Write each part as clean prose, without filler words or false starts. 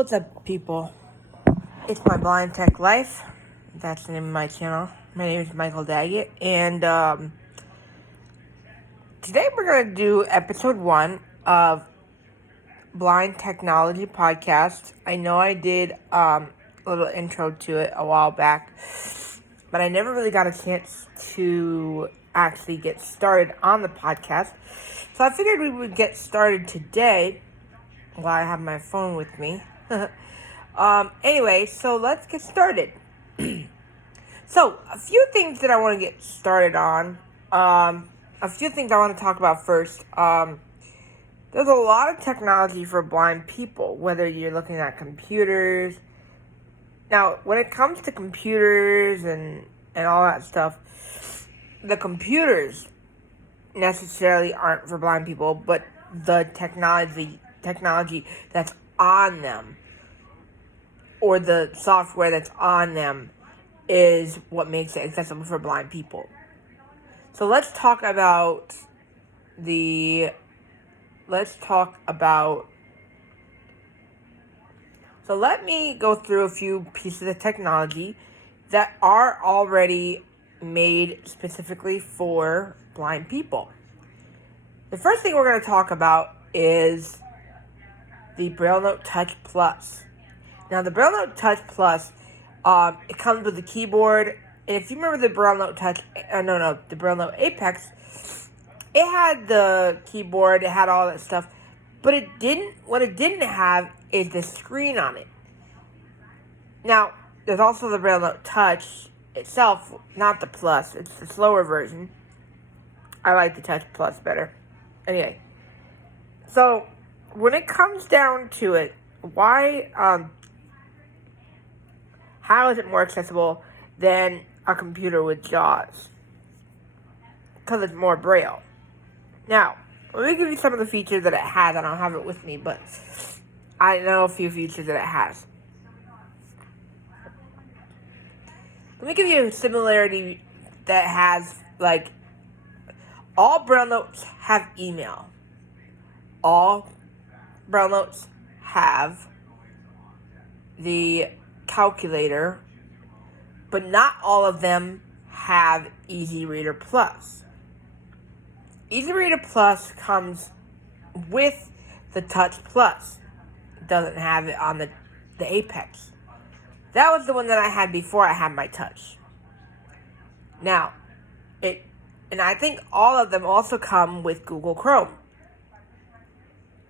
What's up, people? It's my Blind Tech Life. That's the name of my channel. My name is Michael Daggett, and today we're gonna do episode 1 of Blind Technology Podcast. I know I did a little intro to it a while back, but I never really got a chance to actually get started on the podcast. So I figured we would get started today while I have my phone with me. Anyway, so let's get started. So, a few things that I want to get started on. A few things I want to talk about first. There's a lot of technology for blind people, whether you're looking at computers. Now, when it comes to computers and all that stuff, the computers necessarily aren't for blind people, but the technology that's on them, or the software that's on them, is what makes it accessible for blind people. So let's talk about So let me go through a few pieces of technology that are already made specifically for blind people. The first thing we're going to talk about is the Braille Note Touch Plus. Now, the Braille Note Touch Plus, it comes with a keyboard. And if you remember the Braille Note Touch, the Braille Note Apex, it had the keyboard, it had all that stuff, but what it didn't have is the screen on it. Now, there's also the Braille Note Touch itself, not the Plus, it's the slower version. I like the Touch Plus better. Anyway, so when it comes down to it, how is it more accessible than a computer with JAWS? Because it's more Braille. Now, let me give you some of the features that it has. I don't have it with me, but I know a few features that it has. Let me give you a similarity that has, like, all Braille Notes have email. All Braille Notes have the calculator, but not all of them have Easy Reader Plus. Easy Reader Plus comes with the Touch Plus. It doesn't have it on the Apex. That was the one that I had before I had my Touch. Now, and I think all of them also come with Google Chrome.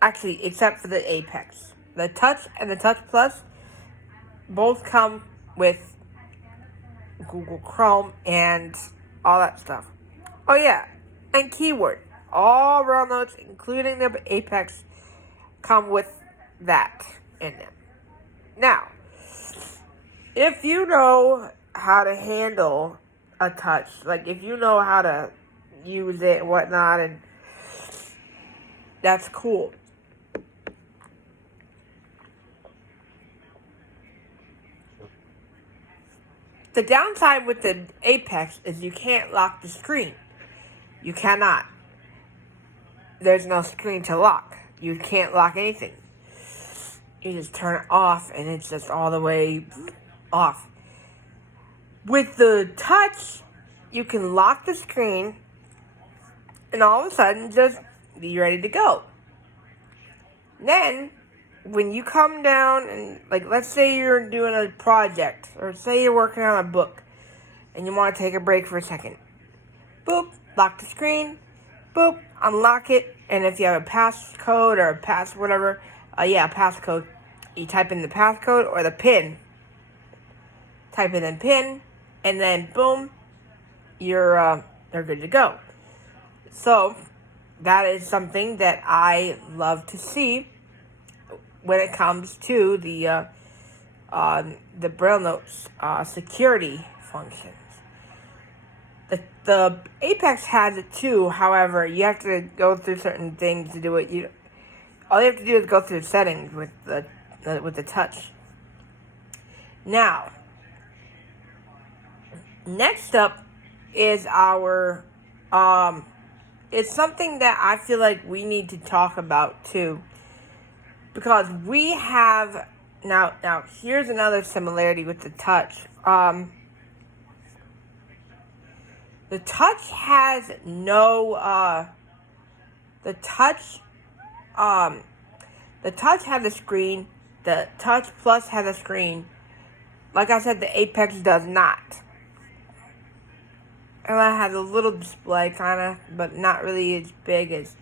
Actually, except for the Apex. The Touch and the Touch Plus both come with Google Chrome and all that stuff. Oh yeah, and keyword. All Braille Notes, including the Apex, come with that in them. Now, if you know how to handle a Touch, like if you know how to use it and whatnot, and that's cool. The downside with the Apex is you can't lock the screen. You cannot. There's no screen to lock. You can't lock anything. You just turn it off and it's just all the way off. With the Touch, you can lock the screen and all of a sudden just be ready to go. Then, when you come down and, like, let's say you're doing a project, or say you're working on a book, and you want to take a break for a second. Boop, lock the screen, boop, unlock it, and if you have a passcode or a passcode, you type in the passcode or the PIN. Type in the PIN, and then boom, they're good to go. So, that is something that I love to see when it comes to the Braille Notes security functions. The Apex has it too. However, you have to go through certain things to do it. All you have to do is go through the settings with the Touch. Now, next up is our it's something that I feel like we need to talk about too. Because we have Now here's another similarity with the touch. The touch has no. The touch. The touch has a screen. The Touch Plus has a screen. Like I said, the Apex does not. And that has a little display, kind of, but not really as big as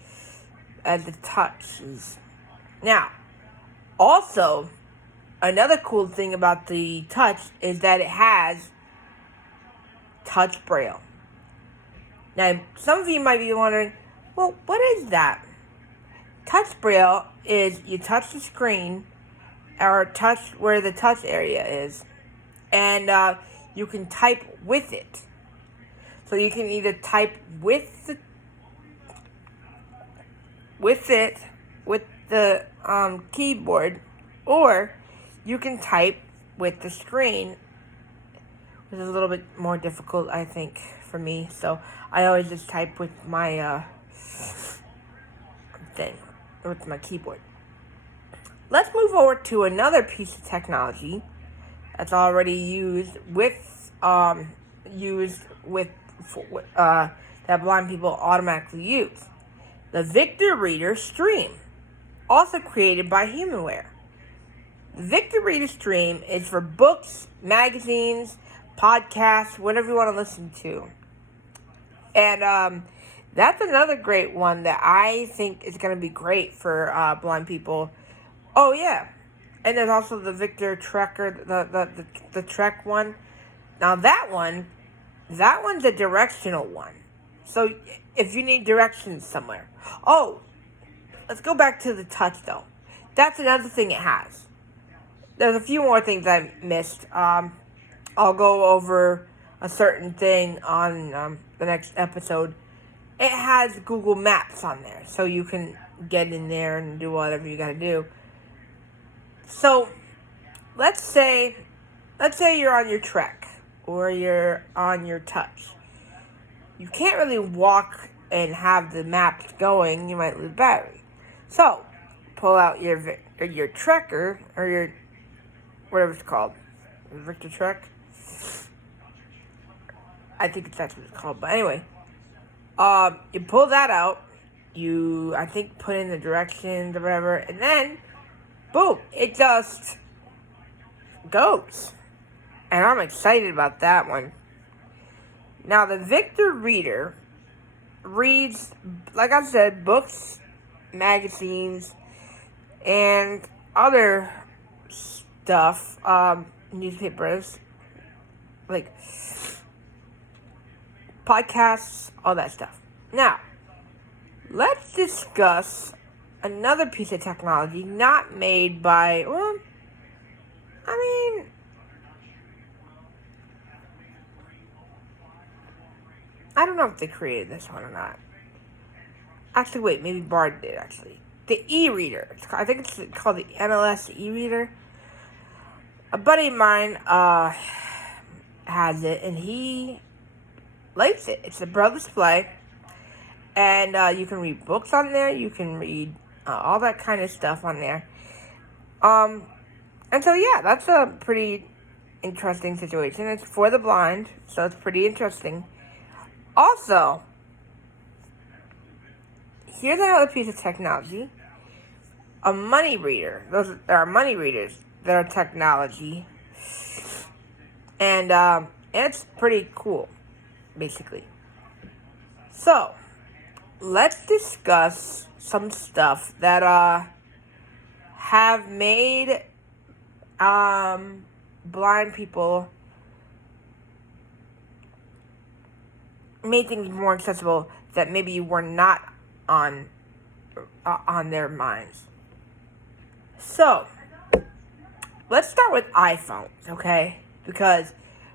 the Touch is. Now, also, another cool thing about the Touch is that it has Touch Braille. Now, some of you might be wondering, well, what is that? Touch Braille is you touch the screen or touch where the touch area is, and you can type with it. So you can either type with the keyboard, or you can type with the screen, which is a little bit more difficult, I think, for me. So I always just type with my with my keyboard. Let's move over to another piece of technology that's already used that blind people automatically use. The Victor Reader Stream, also created by HumanWare. The Victor Reader Stream is for books, magazines, podcasts, whatever you want to listen to. And that's another great one that I think is going to be great for blind people. Oh, yeah. And there's also the Victor Trekker, the Trek one. Now, that one's a directional one. So, if you need directions somewhere. Oh, let's go back to the Touch, though. That's another thing it has. There's a few more things I missed. I'll go over a certain thing on the next episode. It has Google Maps on there, so you can get in there and do whatever you gotta do. So, let's say you're on your Trek, or you're on your Touch. You can't really walk and have the maps going, you might lose battery. So, pull out your Trekker, or your, whatever it's called, Victor Trek. I think that's what it's called, but anyway. You pull that out, I think put in the directions or whatever, and then, boom, it just goes. And I'm excited about that one. Now, the Victor Reader reads, like I said, books, magazines, and other stuff, newspapers, like podcasts, all that stuff. Now, let's discuss another piece of technology not made by, I don't know if they created this one or not. Actually, wait, maybe Bard did, actually. The e-reader. I think it's called the NLS e-reader. A buddy of mine has it, and he likes it. It's a Braille display, and you can read books on there. You can read all that kind of stuff on there. And so, yeah, that's a pretty interesting situation. It's for the blind, so it's pretty interesting. Also, here's another piece of technology. A money reader. There are money readers that are technology. And it's pretty cool, basically. So, let's discuss some stuff that have made blind people, made things more accessible that maybe were not on their minds. So, let's start with iPhones, okay? Because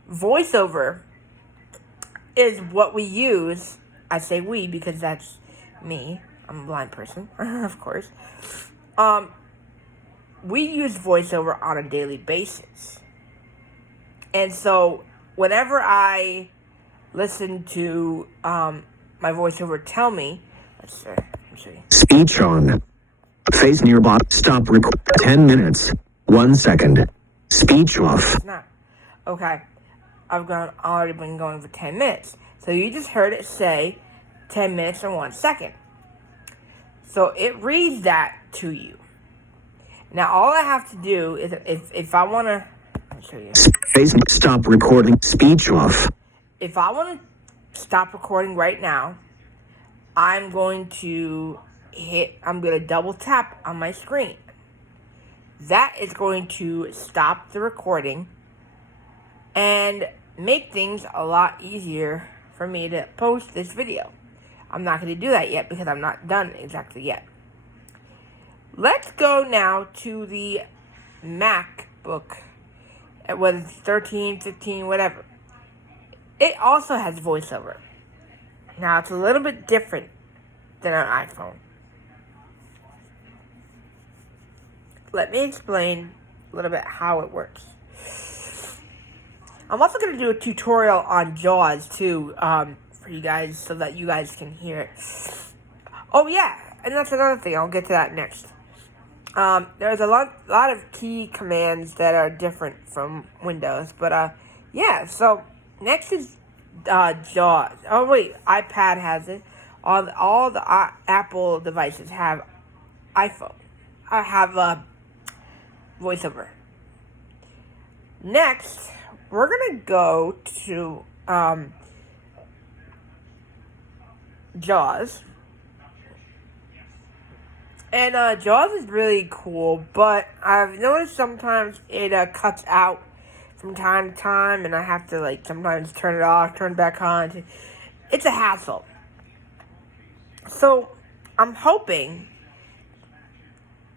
VoiceOver is what we use. I say we because that's me. I'm a blind person, of course. We use VoiceOver on a daily basis. And so, whenever I listen to my VoiceOver tell me, let's see. Speech on. Face near bot. Stop record. 10 minutes. 1 second. Speech off. It's not. Okay. Already been going for 10 minutes. So you just heard it say 10 minutes and 1 second. So it reads that to you. Now all I have to do is if I want to, let me show you. Stop recording. Speech off. If I want to stop recording right now, I'm going to double tap on my screen. That is going to stop the recording and make things a lot easier for me to post this video. I'm not going to do that yet because I'm not done exactly yet. Let's go now to the MacBook, whether it's 13, 15, whatever. It also has voiceover. Now, it's a little bit different than an iPhone. Let me explain a little bit how it works. I'm also going to do a tutorial on JAWS, too, for you guys, so that you guys can hear it. Oh, yeah, and that's another thing. I'll get to that next. There's a lot of key commands that are different from Windows, but, yeah, so next is JAWS. Oh, wait, iPad has it. All the Apple devices have iPhone. I have voiceover. Next, we're going to go to JAWS. And JAWS is really cool, but I've noticed sometimes it cuts out from time to time, and I have to sometimes turn it off, turn it back on. It's a hassle. So I'm hoping,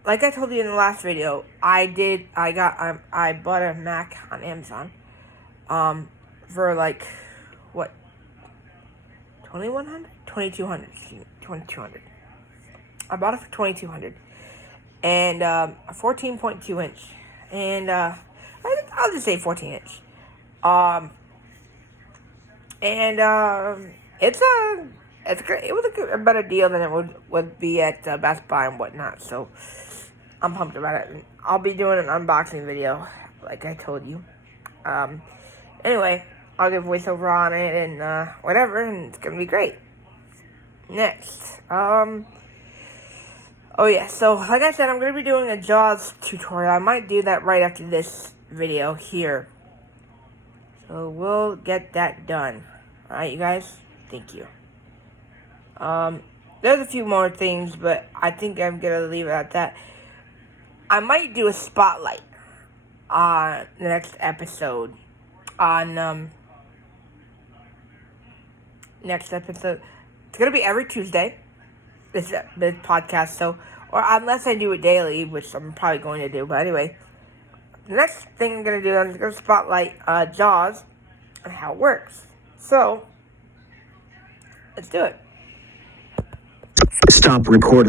like I told you in the last video, I bought a Mac on Amazon, for what, $2,100? $2,200. I bought it for $2,200, and a 14.2 inch, and I'll just say 14 inch. It's great. It was a better deal than it would be at Best Buy and whatnot. So I'm pumped about it. I'll be doing an unboxing video, like I told you. Anyway, I'll get voiceover on it and whatever, and it's gonna be great. Next, oh yeah, so like I said, I'm going to be doing a JAWS tutorial. I might do that right after this video here. So we'll get that done. Alright, you guys? Thank you. There's a few more things, but I think I'm going to leave it at that. I might do a spotlight on the next episode. Next episode. It's going to be every Tuesday. This podcast, so, or unless I do it daily, which I'm probably going to do, but anyway, the next thing I'm going to do, I'm going to spotlight JAWS and how it works. So, let's do it. Stop recording.